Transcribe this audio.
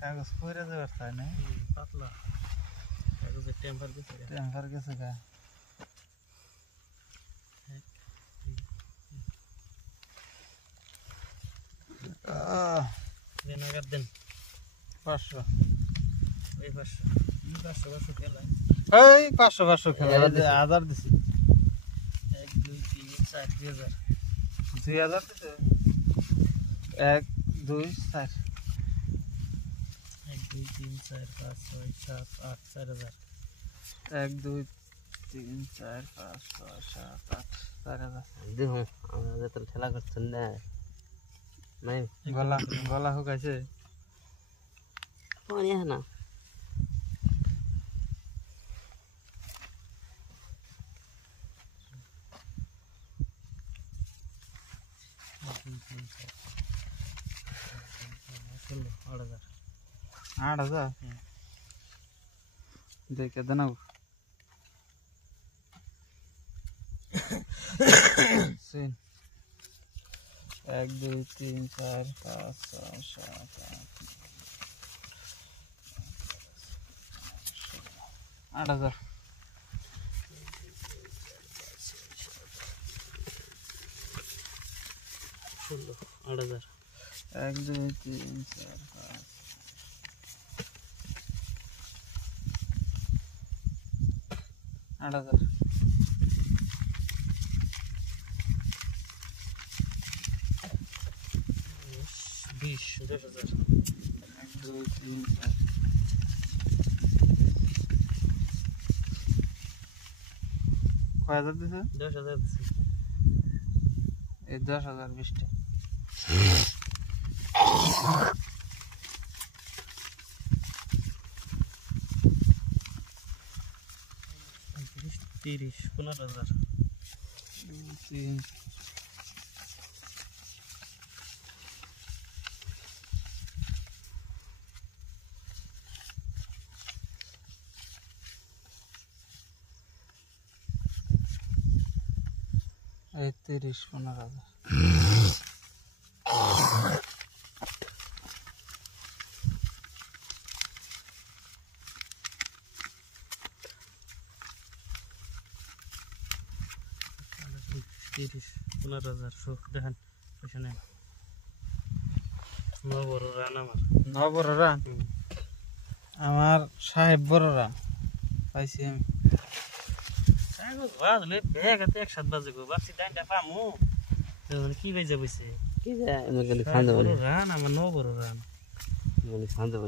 কাগজ পড়ে যাবার তাই না পাতলা কাগজের টেম্পার গেছে গা দেন 500 এই 500 খেলা এই 500 খেলা 1000 দিছি 1 2 3 4 2000 দিছে 1 2 4 1 2 3 4 5 6 7 8 4000 1 2 3 4 5 6 7 8 4000 দেখো আমাদের তো ঠেলা করছেন না নাই গলা হুকাইছে পানি আছে না চলো 8000 দেখে দেন 1 2 3 4 5 6 7 8 8000 8000 1 2 3 4 5 8000 20 10000 1 2 3 4 কয় হাজার দিছে 10000 দিছি এই 10000 20টা 30 15000 3 30 15000 30 15000 শো দেখেন পয়সা নেন বড় রান বড় রান আমার সাহেব বড় রান পাইছি আমি কাগজ বাজলে ব্যাগ এত একসাথে বাজে গো বাসি ডান্ডা পামু তখন কি বাজে বসে কি যায় এমন খান দেবো রান আমার বড় রান খান দেবো